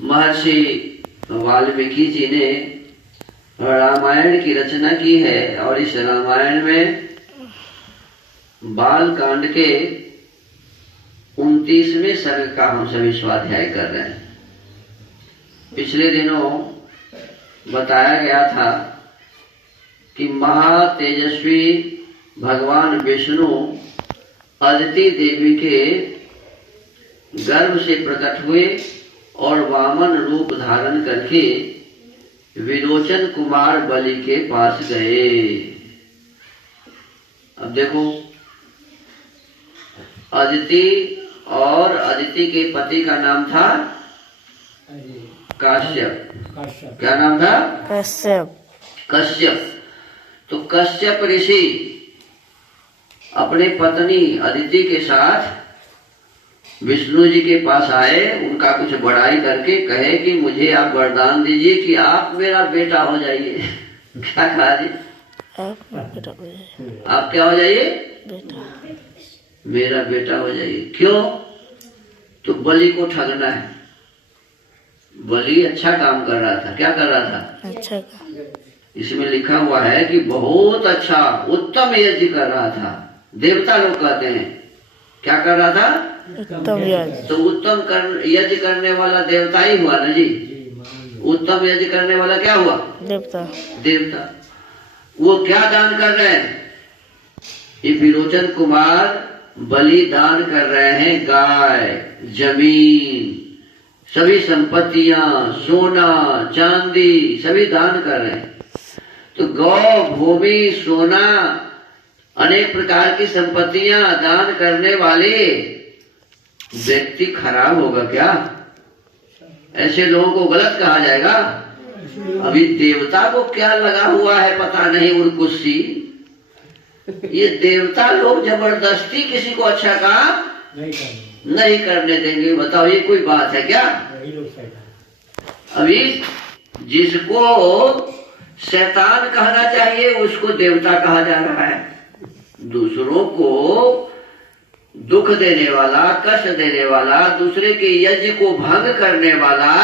महर्षि वाल्मीकि जी ने रामायण की रचना की है और इस रामायण में बाल कांड के 29वें सर्ग का हम सभी स्वाध्याय कर रहे हैं। पिछले दिनों बताया गया था कि महातेजस्वी भगवान विष्णु अदिति देवी के गर्भ से प्रकट हुए और वामन रूप धारण करके विरोचन कुमार बलि के पास गए। अब देखो, अदिति और अदिति के पति का नाम था काश्यप। क्या नाम था? कश्यप। तो कश्यप ऋषि अपने पत्नी अदिति के साथ विष्णु जी के पास आए, उनका कुछ बड़ाई करके कहे कि मुझे आप वरदान दीजिए कि आप मेरा बेटा हो जाइए। क्या कहा जी? आप क्या हो जाइए? बेटा। मेरा बेटा हो जाइए। क्यों? तो बलि को ठगना है। बलि अच्छा काम कर रहा था। क्या कर रहा था? अच्छा। इसमें लिखा हुआ है कि बहुत अच्छा उत्तम यज्ञ कर रहा था। देवता लोग कहते हैं क्या कर रहा था? उत्तम यज्ञ। तो उत्तम यज्ञ करने वाला देवता ही हुआ ना जी। उत्तम यज्ञ करने वाला क्या हुआ? देवता। वो क्या दान कर रहे हैं? ये विरोचन कुमार बलि दान कर रहे हैं गाय, जमीन, सभी संपत्तियां, सोना, चांदी सभी दान कर रहे हैं। तो गौ, भूमि, सोना, अनेक प्रकार की संपत्तियां दान करने वाले व्यक्ति खराब होगा क्या? ऐसे लोगों को गलत कहा जाएगा। अभी देवता को क्या लगा हुआ है पता नहीं, उर्कुशी। ये देवता लोग जबरदस्ती किसी को अच्छा काम नहीं करने देंगे। बताओ, ये कोई बात है क्या? अभी जिसको शैतान कहना चाहिए उसको देवता कहा जा रहा है। दूसरों को दुख देने वाला, कष्ट देने वाला, दूसरे के यज्ञ को भंग करने वाला,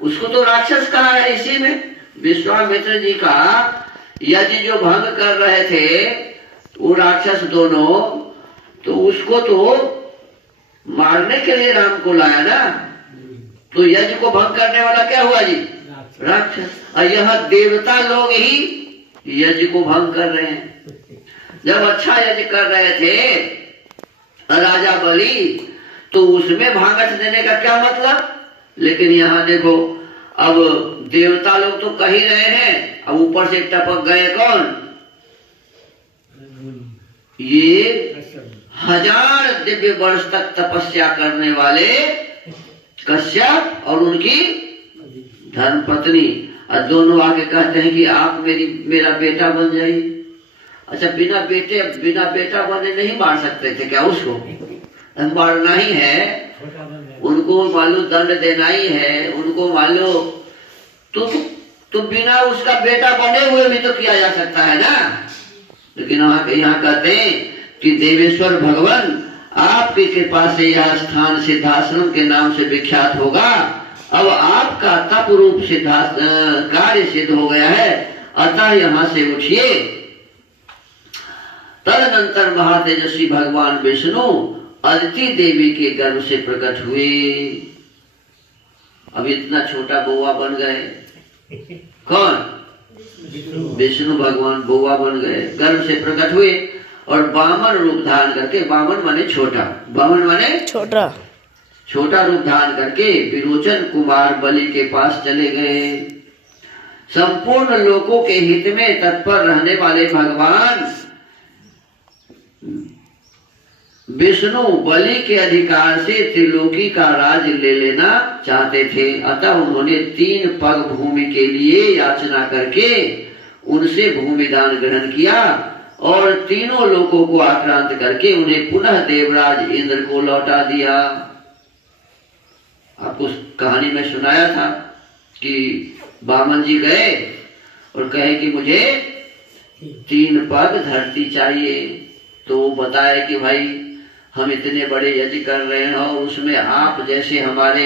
उसको तो राक्षस कहा है। इसी में विश्वामित्र जी का यज्ञ जो भंग कर रहे थे वो राक्षस दोनों, तो उसको तो मारने के लिए राम को लाया ना। तो यज्ञ को भंग करने वाला क्या हुआ जी? राक्षस। और यह देवता लोग ही यज्ञ को भंग कर रहे हैं। जब अच्छा यज्ञ कर रहे थे राजा बलि, तो उसमें भागच देने का क्या मतलब? लेकिन यहाँ देखो, अब देवता लोग तो कह ही रहे हैं, अब ऊपर से टपक गए कौन? ये 1000 दिव्य वर्ष तक तपस्या करने वाले कश्यप और उनकी धर्मपत्नी। और दोनों आके कहते हैं कि आप मेरा बेटा बन जाइए। अच्छा, बिना बेटा बने नहीं मार सकते थे क्या उसको? मारना ही है, उनको मालूम दंड देना ही है, उनको मालूम तो बिना उसका बेटा बने हुए भी तो किया जा सकता है ना। लेकिन यहाँ कहते हैं कि देवेश्वर भगवान आपकी कृपा से यह स्थान सिद्धाश्रम के नाम से विख्यात होगा। अब आपका तप रूप कार्य सिद्ध हो गया है, अतः यहाँ से उठिए। तदनंतर महातेजस्वी भगवान विष्णु अदिति देवी के गर्भ से प्रकट हुए। अब इतना छोटा बौआ बन गए। कौन? विष्णु भगवान बौआ बन गए, गर्भ से प्रकट हुए और वामन रूप धारण करके, वामन माने छोटा, वामन माने छोटा रूप धारण करके विरोचन कुमार बलि के पास चले गए। संपूर्ण लोकों के हित में तत्पर रहने वाले भगवान विष्णु बलि के अधिकार से त्रिलोकी का राज ले लेना चाहते थे। अतः उन्होंने 3 पग भूमि के लिए याचना करके उनसे भूमि दान ग्रहण किया और तीनों लोकों को आक्रांत करके उन्हें पुनः देवराज इंद्र को लौटा दिया। आपको कहानी में सुनाया था कि वामन जी गए और कहे कि मुझे 3 पग धरती चाहिए। तो बताया कि भाई हम इतने बड़े यज्ञ कर रहे हैं और उसमें आप जैसे हमारे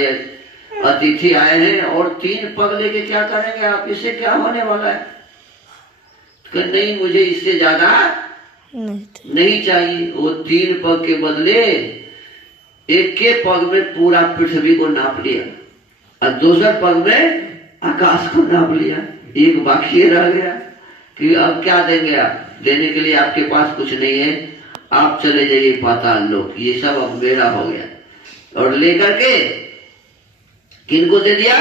अतिथि आए हैं और 3 पग लेके क्या करेंगे आप, इससे क्या होने वाला है? कि नहीं, मुझे इससे ज्यादा नहीं चाहिए। वो 3 पग के बदले एक के पग में पूरा पृथ्वी को नाप लिया और दूसरे पग में आकाश को नाप लिया। एक बाकी रह गया कि अब क्या देंगे आप, देने के लिए आपके पास कुछ नहीं है, आप चले जाइए पाताल लोक, ये सब अब मेरा हो गया। और लेकर के किनको दे दिया?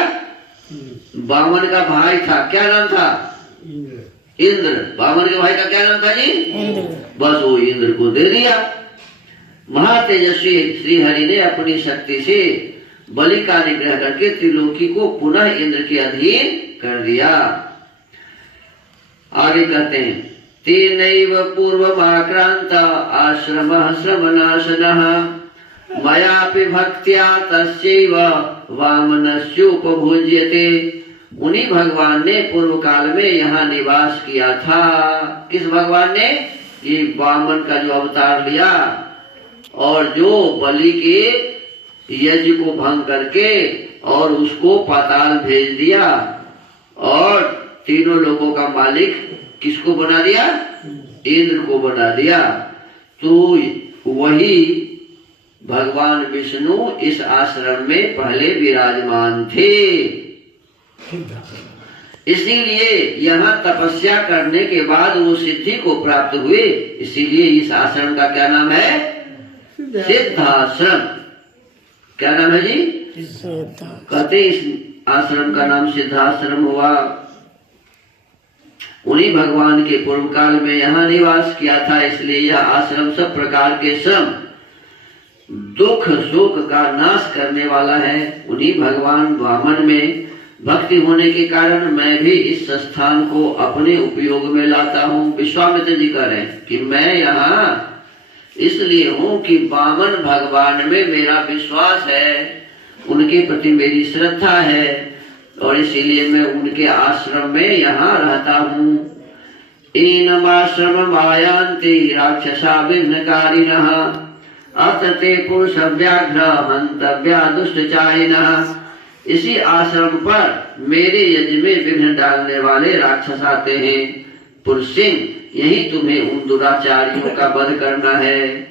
बामन का भाई था, क्या नाम था? इंद्र। बामन के भाई का क्या नाम था जी? इंद्र। बस वो इंद्र को दे दिया। महातेजस्वी श्री हरि ने अपनी शक्ति से बलि का निग्रह करके त्रिलोकी को पुनः इंद्र के अधीन कर दिया। आगे कहते हैं, तेनैव पूर्वमाक्रांत आश्रमः श्रमनाशनः मयापि भक्त्या तस्यैव वामनस्योपभोज्यते। उन्हीं भगवान ने पूर्व काल में यहाँ निवास किया था। किस भगवान ने? ये वामन का जो अवतार लिया और जो बलि के यज्ञ को भंग करके और उसको पाताल भेज दिया और तीनों लोगों का मालिक किसको बना दिया? इंद्र को बना दिया। तो वही भगवान विष्णु इस आश्रम में पहले विराजमान थे। इसीलिए यहाँ तपस्या करने के बाद वो सिद्धि को प्राप्त हुए। इसीलिए इस आश्रम का क्या नाम है? सिद्धाश्रम। क्या नाम है जी? कहते इस आश्रम का नाम सिद्धाश्रम हुआ। उन्हीं भगवान के पूर्व काल में यहाँ निवास किया था। इसलिए यह आश्रम सब प्रकार के श्रम, दुख, शोक का नाश करने वाला है। उन्हीं भगवान वामन में भक्ति होने के कारण मैं भी इस स्थान को अपने उपयोग में लाता हूँ। विश्वामित्र जी कह रहे हैं कि मैं यहाँ इसलिए हूँ कि वामन भगवान में मेरा विश्वास है, उनके प्रति मेरी श्रद्धा है और इसीलिए मैं उनके आश्रम में यहाँ रहता हूँ। एनमाश्रम मायांति राक्षसा विघ्नकारिणः अत्र ते पुरुष व्याघ्र हन्तव्या दुष्टचारिणः। इसी आश्रम पर मेरे यज्ञ में विघ्न डालने वाले राक्षस आते हैं। पुरुष सिंह, यही तुम्हें उन दुराचारियों का वध करना है।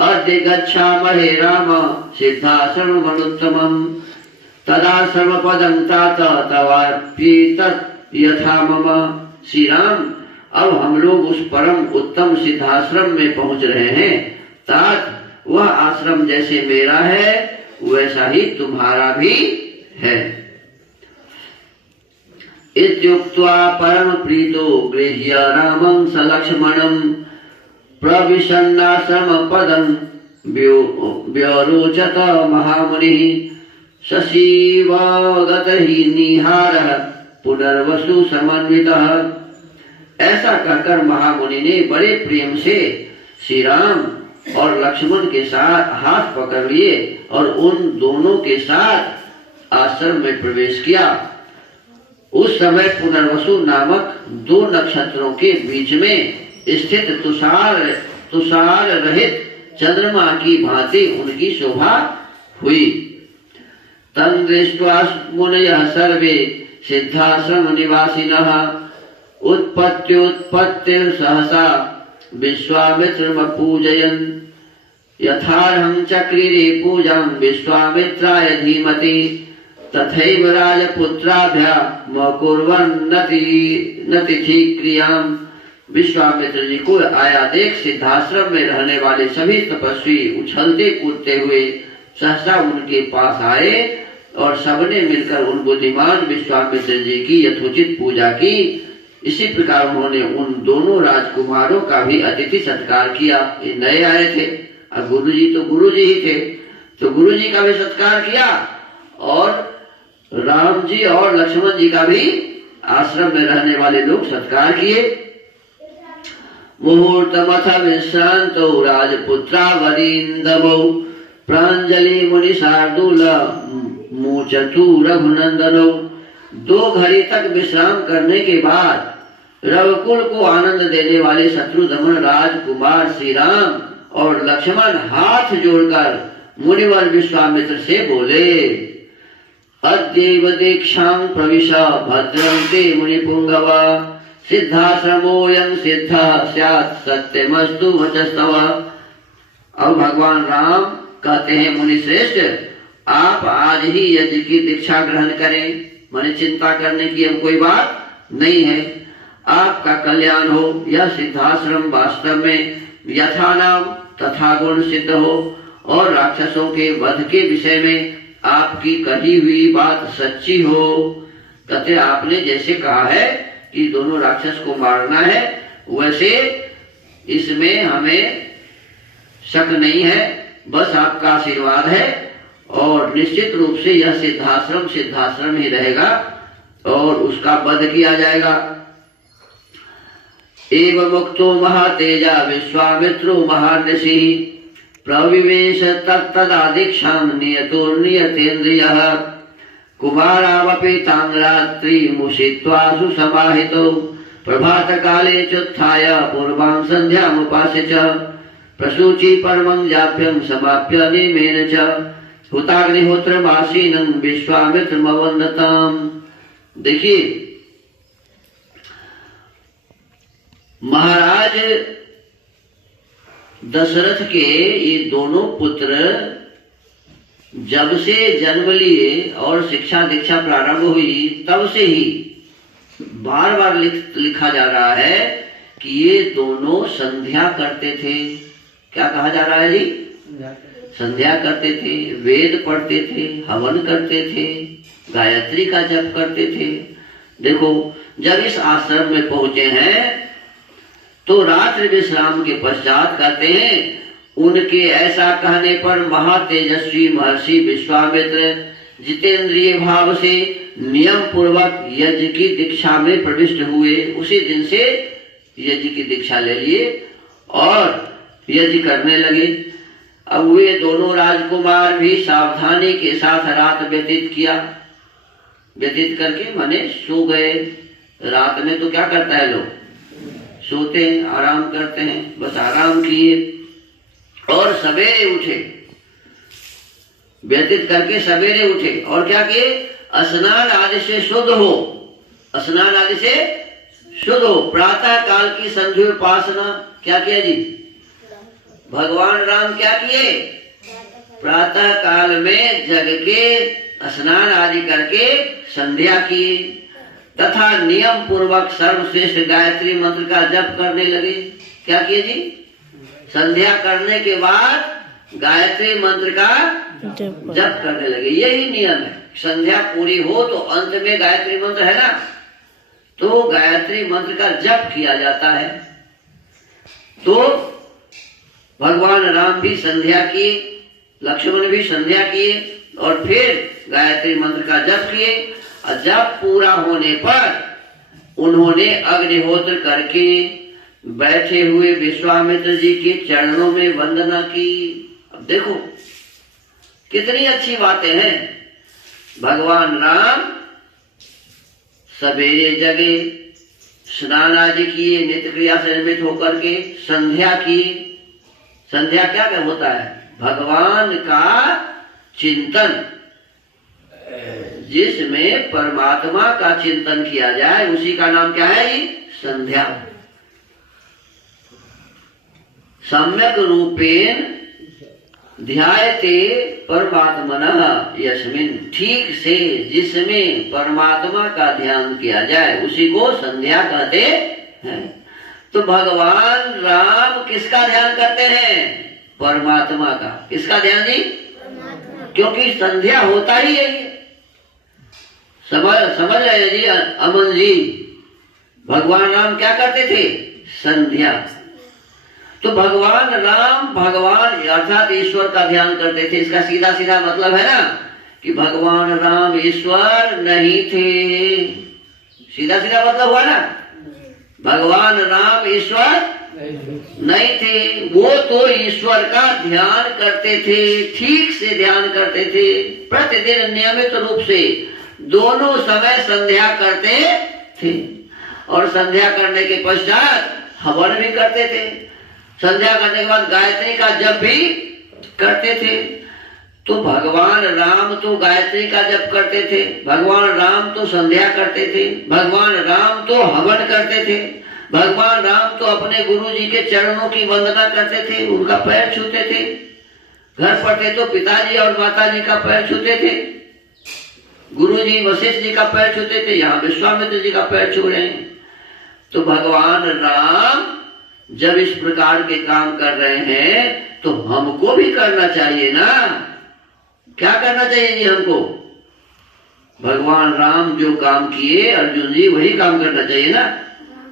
अद्य गच्छामहे राम सिद्धाश्रम मनुत्तमम् तदा सर्वपदं तात तवाप्येतत् यथा मम। श्री राम, अब हम लोग उस परम उत्तम सिद्धाश्रम में पहुंच रहे हैं। तात वह आश्रम जैसे मेरा है वैसा ही तुम्हारा भी है। इत्युक्त्वा परम प्रीतो गृह्य रामं सलक्ष्मणं प्रविशन्नाश्रम पदं व्यारोचत महामुनिः। शशिव गतहि निहारः पुनर्वसु समन्वितः। ऐसा कहकर महामुनि ने बड़े प्रेम से श्री राम और लक्ष्मण के साथ हाथ पकड़ लिए और उन दोनों के साथ आश्रम में प्रवेश किया। उस समय पुनर्वसु नामक 2 नक्षत्रों के बीच में स्थित तुषार रहित चंद्रमा की भांति उनकी शोभा हुई। तं दृष्ट्वा मुनयः सर्वे सिद्धाश्रम निवासिनः उत्पत्त्युत्पत्तिं सहसा विश्वामित्रमपूजयन्। यथार्हं चक्रिरे पूजां विश्वामित्राय धीमति तथैव राजपुत्राभ्यामकुर्वन्नतिथि क्रियां। विश्वामित्र जी को आया देख सिद्धाश्रम में रहने वाले सभी तपस्वी उछलते कूदते हुए सहसा उनके पास आए और सबने मिलकर उन बुद्धिमान विश्वामित्र जी की यथोचित पूजा की। इसी प्रकार उन्होंने उन दोनों राजकुमारों का भी अतिथि सत्कार किया। ये नए आए थे, अब गुरुजी तो गुरुजी ही थे, तो गुरुजी का भी सत्कार किया और राम जी और लक्ष्मण जी का भी आश्रम में रहने वाले लोग सत्कार किए। मुहूर्तमथ विश्रांतो राजपुत्रावरीन्दवो प्रांजलि मुनि शार्दूल मूचतु रघुनंदनो। 2 घड़ी तक विश्राम करने के बाद रघुकुल को आनंद देने वाले शत्रुघ्न राजकुमार श्री राम और लक्ष्मण हाथ जोड़कर मुनिवर विश्वामित्र से बोले, अद्यैव दीक्षां प्रविश भद्रं ते मुनिपुंगव सिद्धाश्रमोऽयं सिद्धः स्यात् सत्यमस्तु वचस्तव। अब भगवान राम कहते हैं, मुनि श्रेष्ठ, आप आज ही यज्ञ की दीक्षा ग्रहण करें, माने चिंता करने की अब कोई बात नहीं है। आपका कल्याण हो, यह सिद्धाश्रम वास्तव में यथा नाम तथा गुण सिद्ध हो और राक्षसों के वध के विषय में आपकी कही हुई बात सच्ची हो। कहते आपने जैसे कहा है कि दोनों राक्षस को मारना है, वैसे इसमें हमें शक नहीं है, बस आपका आशीर्वाद है और निश्चित रूप से यह सिद्धाश्रम ही रहेगा और उसका वध किया जाएगा। एवं मुक्तो महातेजा विश्वामित्रो महार्षि प्रविवेश तत्तदादीक्षां नियतोर्नियतेन्द्रियः कुमारावपि तांरात्रि मुषित्वासु समाहितो प्रभात काले चोत्थाय पूर्वां संध्यामुपास्य च प्रसूचि परमं जाप्यं समाप्य नियमेन च हुताग्निहोत्रमासीनं विश्वामित्रमवन्दताम्। देखिए, महाराज दशरथ के ये दोनों पुत्र जब से जन्म लिए और शिक्षा दीक्षा प्रारंभ हुई, तब से ही बार बार लिखा जा रहा है कि ये दोनों संध्या करते थे। क्या कहा जा रहा है जी? संध्या करते थे, वेद पढ़ते थे, हवन करते थे, गायत्री का जप करते थे। देखो, जब इस आश्रम में पहुंचे हैं तो रात्रि विश्राम के पश्चात कहते हैं, उनके ऐसा कहने पर महातेजस्वी महर्षि विश्वामित्र जितेंद्रिय भाव से नियम पूर्वक यज्ञ की दीक्षा में प्रविष्ट हुए। उसी दिन से यज्ञ की दीक्षा ले लिए और यज्ञ करने लगे। अब वे दोनों राजकुमार भी सावधानी के साथ रात व्यतीत व्यतीत करके माने सो गए। रात में तो क्या करता है, लोग सोते हैं, आराम करते हैं, बस आराम किए और सवेरे उठे, व्यतीत करके सवेरे उठे और क्या किए, स्नान आदि से शुद्ध हो, स्नान आदि से शुद्ध हो। प्रातः काल की संध्योपासना क्या किया जी? भगवान राम क्या किए? प्रातः काल में जग के स्नान आदि करके संध्या किए तथा नियम पूर्वक सर्वश्रेष्ठ गायत्री मंत्र का जप करने लगे। क्या किए जी? संध्या करने के बाद गायत्री मंत्र का जप करने लगे। यही नियम है, संध्या पूरी हो तो अंत में गायत्री मंत्र है ना, तो गायत्री मंत्र का जप किया जाता है। तो भगवान राम भी संध्या किए, लक्ष्मण भी संध्या किए और फिर गायत्री मंत्र का जप किए। और जब पूरा होने पर उन्होंने अग्निहोत्र करके बैठे हुए विश्वामित्र जी के चरणों में वंदना की। अब देखो कितनी अच्छी बातें हैं। भगवान राम सवेरे जगे, स्नान आदि किए, नित्य क्रिया से निर्मित होकर के संध्या किए। संध्या क्या होता है? भगवान का चिंतन, जिसमें परमात्मा का चिंतन किया जाए उसी का नाम क्या है? संध्या। सम्यक रूपेण ध्यायते परमात्मनः यस्मिन्, ठीक से जिसमें परमात्मा का ध्यान किया जाए उसी को संध्या कहते हैं। तो भगवान राम किसका ध्यान करते हैं? परमात्मा का। किसका ध्यान जी? क्योंकि संध्या होता ही है। समझ रहे जी अमन जी? भगवान राम क्या करते थे? संध्या। तो भगवान राम भगवान अर्थात ईश्वर का ध्यान करते थे। इसका सीधा सीधा मतलब है ना कि भगवान राम ईश्वर नहीं थे। सीधा सीधा मतलब हुआ ना, भगवान राम ईश्वर नहीं थे। वो तो ईश्वर का ध्यान करते थे, ठीक से ध्यान करते थे। प्रतिदिन नियमित रूप से दोनों समय संध्या करते थे और संध्या करने के पश्चात हवन भी करते थे। संध्या करने के बाद गायत्री का जप भी करते थे। तो भगवान राम तो गायत्री का जप करते थे, भगवान राम तो संध्या करते थे, भगवान राम तो हवन करते थे, भगवान राम तो अपने गुरु जी के चरणों की वंदना करते थे, उनका पैर छूते थे। घर पर थे तो पिताजी और माताजी का पैर छूते थे, गुरु जी वशिष्ठ जी का पैर छूते थे, यहाँ विश्वामित्र जी का पैर छू रहे हैं। तो भगवान राम जब इस प्रकार के काम कर रहे हैं तो हमको भी करना चाहिए ना। क्या करना चाहिए जी हमको? भगवान राम जो काम किए अर्जुन जी वही काम करना चाहिए ना।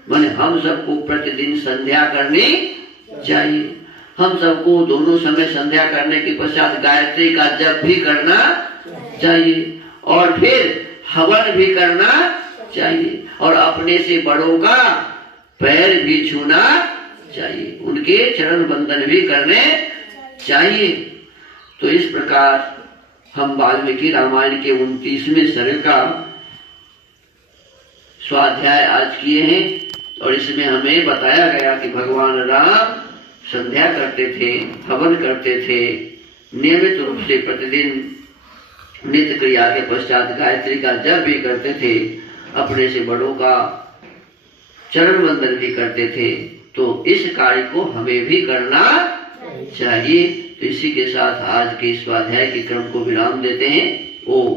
माने हम सबको प्रतिदिन संध्या करनी चाहिए, हम सबको दोनों समय संध्या करने के पश्चात गायत्री का जप भी करना चाहिए और फिर हवन भी करना चाहिए और अपने से बड़ों का पैर भी छूना चाहिए, उनके चरण बंदन भी करने चाहिए। तो इस प्रकार हम वाल्मीकि रामायण के 29वें सर्ग का स्वाध्याय आज किए हैं और इसमें हमें बताया गया कि भगवान राम संध्या करते थे, हवन करते थे, नियमित रूप से प्रतिदिन नित्य क्रिया के पश्चात गायत्री का जप भी करते थे, अपने से बड़ों का चरण वंदन भी करते थे। तो इस कार्य को हमें भी करना चाहिए। तो इसी के साथ आज के स्वाध्याय के क्रम को विराम देते हैं। ओम